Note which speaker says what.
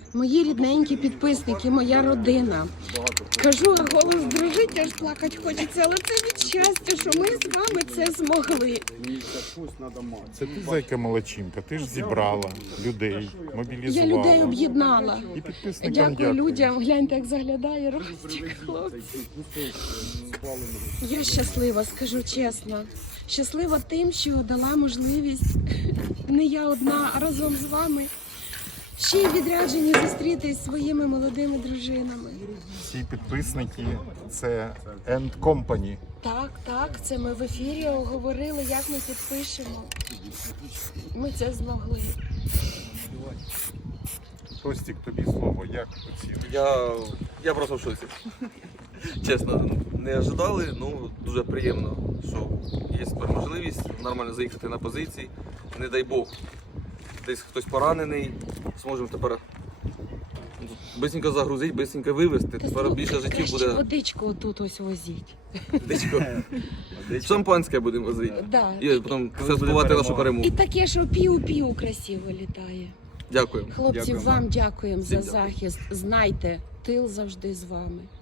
Speaker 1: Мої рідненькі підписники, моя родина. Кажу, а голос дрожить, аж плакати хочеться, але це від щастя, що ми з вами це змогли.
Speaker 2: Це ти, зайка молодчинка, ти ж зібрала людей, мобілізувала.
Speaker 1: Я людей об'єднала.
Speaker 2: І підписникам
Speaker 1: Дякую людям. Гляньте, як заглядає Ростик, хлопці. Я щаслива, скажу чесно. Щаслива тим, що дала можливість не я одна, а разом з вами ще й відряджені зустрітись зі своїми молодими дружинами.
Speaker 2: Всі підписники – це End Company.
Speaker 1: Так, це ми в ефірі говорили, як ми підпишемо. Ми це змогли.
Speaker 2: Ростик, тобі слово, як оціниш?
Speaker 3: Я просто в шоці. Чесно, не ожидали, ну дуже приємно, що є тепер можливість нормально заїхати на позиції. Не дай Бог, десь хтось поранений, зможемо тепер бисенько загрузити, бисенько вивезти. Тепер більше життів буде.
Speaker 1: Водичку отут ось возіть.
Speaker 3: Водичку. Шампанське будемо возити.
Speaker 1: Да.
Speaker 3: І потім святкувати нашу перемогу.
Speaker 1: І таке, що пів-пів красиво літає.
Speaker 3: Дякую.
Speaker 1: Хлопці,
Speaker 2: Дякую
Speaker 1: вам дякуємо за
Speaker 3: Всім дякую.
Speaker 1: захист. Знайте, тил завжди з вами.